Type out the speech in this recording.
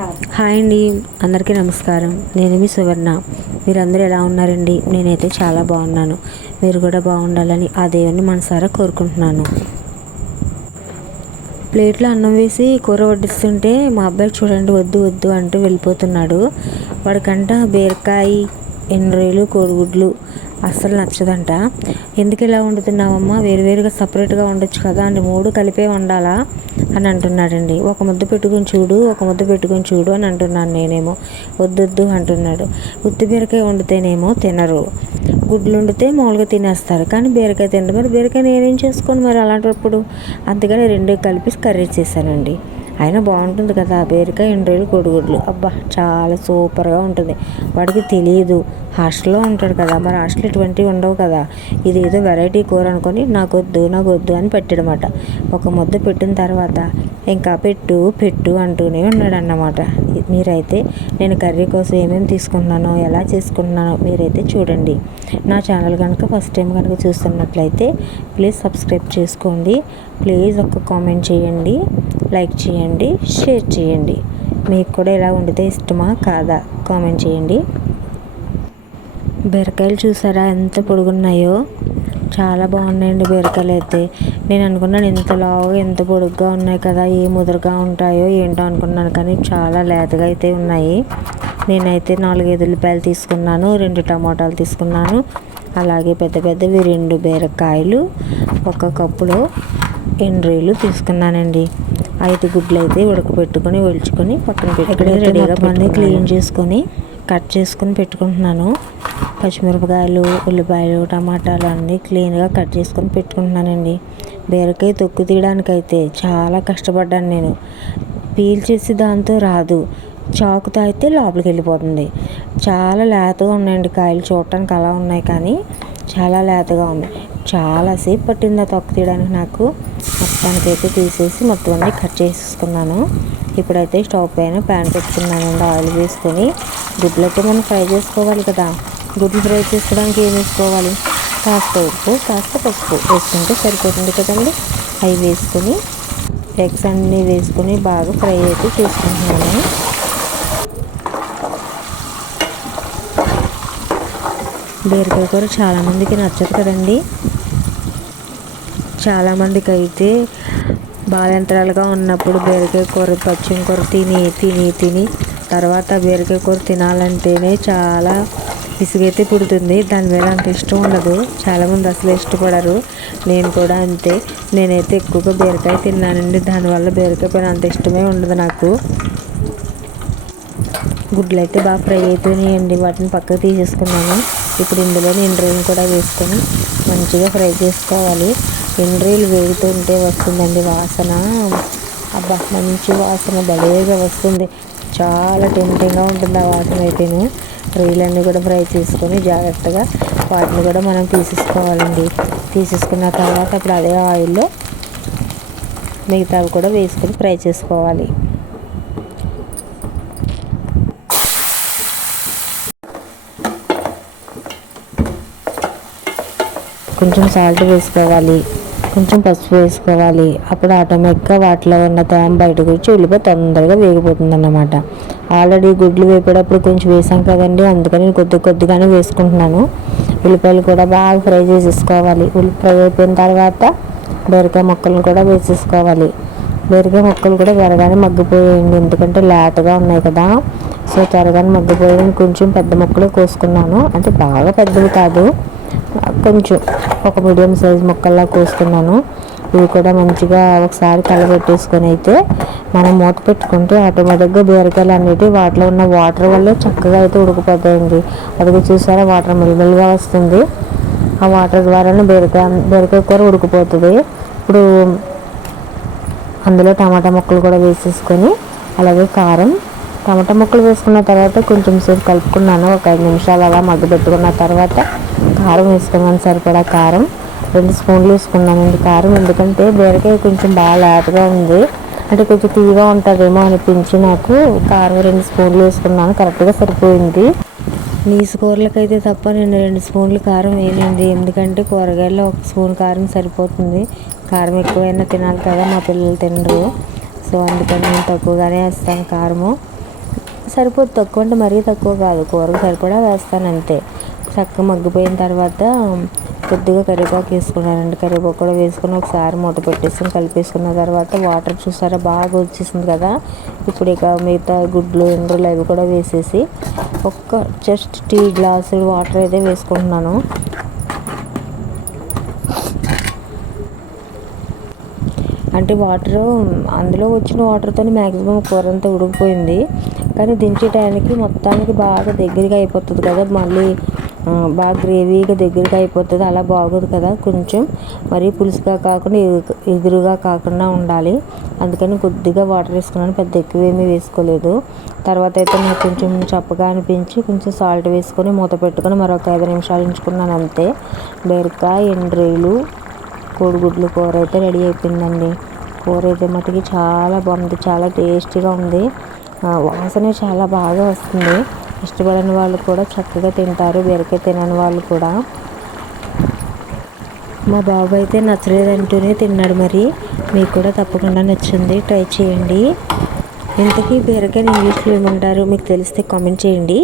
Hi అండి అందరికీ నమస్కారం. నేను మీ సువర్ణ. మీరందరూ ఎలా ఉన్నారండి? నేనైతే చాలా బాగున్నాను. మీరు కూడా బాగుండాలని ఆ దేవుని మనసారా కోరుకుంటున్నాను. ప్లేట్లో అన్నం వేసి కూర వడ్డిస్తుంటే మా అబ్బాయి చూడండి వద్దు వద్దు అంటూ వెళ్ళిపోతున్నాడు. వాడికంట బీరకాయ ఎండ్రాయిలు కోడిగుడ్లు అస్సలు నచ్చదంట. ఎందుకు ఇలా వండుతున్నావమ్మా? వేరువేరుగా సపరేట్గా ఉండొచ్చు కదా అని మూడు కలిపే వండాలా? అని అంటున్నాడండి. ఒక ముద్ద పెట్టుకుని చూడు ఒక ముద్ద పెట్టుకుని చూడు అని అంటున్నాను నేనేమో. వద్దొద్దు అంటున్నాడు. ఉత్తి బీరకాయ వండితేనేమో తినరు. గుడ్లు వండితే మామూలుగా తినేస్తారు. కానీ బీరకాయ తినరు మరి బీరకాయ నేనేం చేసుకోను మరి అలాంటప్పుడు? అందుకని రెండు కలిపి కర్రీ చేశానండి. అయినా బాగుంటుంది కదా బీరకాయ ఎండ్రాయిలు కొడుగుడ్లు. అబ్బా చాలా సూపర్గా ఉంటుంది. వాడికి తెలియదు హాస్టల్లో ఉంటాడు కదా మరి హాస్టల్ ఇటువంటివి ఉండవు కదా. ఇది ఏదో వెరైటీ కూర అనుకొని నాకు వద్దు నాకు వద్దు అని పెట్టాడనమాట ఒక ముద్ద పెట్టిన తర్వాత ఇంకా పెట్టు పెట్టు అంటూనే ఉన్నాడు అన్నమాట మీరైతే నేను కర్రీ కోసం ఏమేమి తీసుకుంటున్నానో ఎలా చేసుకుంటున్నానో మీరైతే చూడండి. నా ఛానల్ కనుక ఫస్ట్ టైం కనుక చూస్తున్నట్లయితే ప్లీజ్ సబ్స్క్రైబ్ చేసుకోండి. ప్లీజ్ ఒక కామెంట్ చేయండి. లైక్ చేయండి షేర్ చేయండి. మీకు కూడా ఇలా వండితే ఇష్టమా కాదా కామెంట్ చేయండి. బీరకాయలు చూసారా ఎంత పొడుగున్నాయో? చాలా బాగున్నాయండి బీరకాయలు అయితే. నేను అనుకున్నాను ఇంత లావుగా ఎంత పొడుగ్గా ఉన్నాయి కదా ఏ ముదురుగా ఉంటాయో ఏంటో అనుకున్నాను కానీ చాలా లేతగా అయితే ఉన్నాయి. నేనైతే నాలుగైదు ఉల్లిపాయలు తీసుకున్నాను రెండు టమాటాలు తీసుకున్నాను. అలాగే పెద్ద పెద్దవి రెండు బీరకాయలు ఒక కప్పులో ఎండ్రీలు తీసుకున్నానండి. ఐదు గుడ్లు అయితే ఉడకబెట్టుకొని ఒలుచుకొని పక్కన పెట్టుకుని రెడీగా పని క్లీన్ చేసుకొని కట్ చేసుకొని పెట్టుకుంటున్నాను. పచ్చిమిరపకాయలు ఉల్లిపాయలు టమాటాలు అన్నీ క్లీన్గా కట్ చేసుకొని పెట్టుకుంటున్నానండి. బీరకాయ తొక్కు తీయడానికైతే చాలా కష్టపడ్డాను నేను. పీల్ చేసి దాంతో రాదు. చాకుతో అయితే లోపలికి వెళ్ళిపోతుంది. చాలా లేతగా ఉన్నాయండి కాయలు చూడటానికి అలా ఉన్నాయి కానీ చాలా లేతగా ఉన్నాయి చాలాసేపు పట్టింది ఆ తొక్క తీయడానికి నాకు. మొత్తానికైతే తీసేసి మొత్తం అన్నీ కట్ చేసేసుకున్నాను. ఇప్పుడైతే స్టవ్ పైన ప్యాన్ పెట్టుకున్నానండి ఆయిల్ వేసుకొని గుడ్లు అయితే మనం ఫ్రై చేసుకోవాలి కదా. గుడ్లు ఫ్రై చేసుకోవడానికి ఏం వేసుకోవాలి? కాస్త ఉప్పు కాస్త పసుపు వేసుకుంటే సరిపోతుంది కదండి. అవి వేసుకొని ఎగ్స్ అన్నీ వేసుకొని బాగా ఫ్రై అయితే చేసుకుంటున్నాను. బీరకాయ కూర చాలామందికి నచ్చదు కదండి. చాలామందికి అయితే బాలంతరాలుగా ఉన్నప్పుడు బీరకాయ కూర పచ్చిమి కూర తిని తిని తిని తర్వాత బీరకాయ కూర తినాలంటేనే చాలా విసుగైతే పుడుతుంది. దాని మీద అంత ఇష్టం ఉండదు. చాలామంది అసలు ఇష్టపడరు. నేను కూడా అంతే. నేనైతే ఎక్కువగా బీరకాయ తిన్నానండి. దానివల్ల బీరకాయ పైన అంత ఇష్టమే ఉండదు నాకు. గుడ్లు అయితే బాగా ఫ్రై అవుతున్నాయండి వాటిని పక్కకు తీసేసుకున్నాను. ఇప్పుడు ఇందులో ఎండ్రీలు కూడా వేసుకొని మంచిగా ఫ్రై చేసుకోవాలి. ఎండ్రీలు వేగుతుంటే వస్తుందండి వాసన. అబ్బా మంచి వాసన భలేగా వస్తుంది. చాలా టెంప్టింగ్గా ఉంటుంది ఆ వాసన అయితేను. రొయ్యలన్నీ కూడా ఫ్రై చేసుకొని జాగ్రత్తగా వాటిని కూడా మనం తీసేసుకోవాలండి. తీసేసుకున్న తర్వాత అప్పుడు అదే ఆయిల్లో మిగతావి కూడా వేసుకొని ఫ్రై చేసుకోవాలి. కొంచెం సాల్ట్ వేసుకోవాలి. కొంచెం పసుపు వేసుకోవాలి. అప్పుడు ఆటోమేటిక్గా వాటిలో ఉన్న తేమ బయటకు వచ్చి ఉల్లిపాయ తొందరగా వేగిపోతుంది అన్నమాట ఆల్రెడీ గుడ్లు వేపేటప్పుడు కొంచెం వేసాం కదండి అందుకని నేను కొద్ది కొద్దిగానే వేసుకుంటున్నాను. ఉల్లిపాయలు కూడా బాగా ఫ్రై చేసేసుకోవాలి. ఉల్లి ఫ్రై అయిపోయిన తర్వాత బీరకాయ ముక్కలను కూడా వేసేసుకోవాలి. బీరకాయ ముక్కలు కూడా త్వరగానే మగ్గిపోయాయండి ఎందుకంటే లేతగా ఉన్నాయి కదా. సో త్వరగానే మగ్గిపోయాయి కొంచెం పెద్ద ముక్కలు కోసుకున్నాను. అంటే బాగా పెద్దవి కాదు. కొంచెం ఒక మీడియం సైజ్ ముక్కల్లా కోసుకున్నాను ఇవి కూడా మంచిగా ఒకసారి కలబెట్టేసుకొని అయితే మనం మూత పెట్టుకుంటే ఆటోమేటిక్గా బీరకాయలు అనేవి వాటిలో ఉన్న వాటర్ వల్ల చక్కగా అయితే ఉడికిపోతాయండి. అదిగో చూసారా? వాటర్ మెల్లిమెల్లిగా వస్తుంది. ఆ వాటర్ ద్వారానే బీరకాయ బీరకాయ కూర ఉడికిపోతుంది. ఇప్పుడు అందులో టమాటా ముక్కలు కూడా వేసేసుకొని అలాగే కారం టమాటా ముక్కలు వేసుకున్న తర్వాత కొంచెం సేపు కలుపుకున్నాను. ఒక ఐదు నిమిషాలు అలా మగ్గ పెట్టుకున్న తర్వాత కారం వేసుకున్నాను సరిపడా కారం. రెండు స్పూన్లు వేసుకున్నానండి కారం ఎందుకంటే బీరకాయ కొంచెం బాగా లేతగా ఉంది. అంటే కొంచెం తీగా ఉంటుందేమో అనిపించి నాకు కారం రెండు స్పూన్లు వేసుకున్నాను కరెక్ట్గా సరిపోయింది. నీసు కూరలకైతే తప్ప నేను రెండు స్పూన్లు కారం వేయనండి. ఎందుకంటే కూరగాయల్లో ఒక స్పూన్ కారం సరిపోతుంది. కారం ఎక్కువైనా తినాలి కదా మా పిల్లలు తినరు. సో అందుకని నేను తక్కువగానే వేస్తాను కారము. సరిపోదు తక్కువ అంటే మరీ తక్కువ కాదు. కూరకు సరిపడా వేస్తాను అంతే. చక్కగా మగ్గిపోయిన తర్వాత కొద్దిగా కరివేపాకు వేసుకున్నానండి. కరివేపాకు కూడా వేసుకుని ఒకసారి మూత పెట్టేసుకుని కలిపేసుకున్న తర్వాత వాటర్ చూసారా బాగా వచ్చేసింది కదా. ఇప్పుడు ఇక మిగతా గుడ్లు ఎండ్రులు అవి కూడా వేసేసి ఒక్క జస్ట్ టీ గ్లాసులు వాటర్ అయితే వేసుకుంటున్నాను. అంటే వాటర్ అందులో వచ్చిన వాటర్తో మ్యాక్సిమం కూర అంతా ఉడికిపోయింది. కానీ దించే టైంకి మొత్తానికి బాగా దగ్గరగా అయిపోతుంది కదా. మళ్ళీ బాగా గ్రేవీగా దగ్గరగా అయిపోతుంది అలా బాగోదు కదా కొంచెం. మరీ పులుసుగా కాకుండా ఎదురుగా ఎగురుగా కాకుండా ఉండాలి. అందుకని కొద్దిగా వాటర్ వేసుకున్నాను పెద్ద ఎక్కువ ఏమీ వేసుకోలేదు. తర్వాత అయితే నాకు కొంచెం చప్పగా అనిపించి కొంచెం సాల్ట్ వేసుకొని మూత పెట్టుకొని మరొక ఐదు నిమిషాలు ఉంచుకున్నాను అంతే. బీరకాయ ఎండ్రీలు కోడిగుడ్లు కూర అయితే రెడీ అయిపోయిందండి. కూర అయితే మటుకి చాలా బాగుంది చాలా టేస్టీగా ఉంది. వాసన చాలా బాగా వస్తుంది. ఇష్టపడని వాళ్ళు కూడా చక్కగా తింటారు బీరకాయ తినని వాళ్ళు కూడా. మా బాబు అయితే నచ్చలేదంటూనే తిన్నాడు మరి. మీకు కూడా తప్పకుండా నచ్చింది ట్రై చేయండి. ఇంతకీ బీరకాయ ఇంగ్లీష్లో ఏమంటారు? మీకు తెలిస్తే కామెంట్ చేయండి.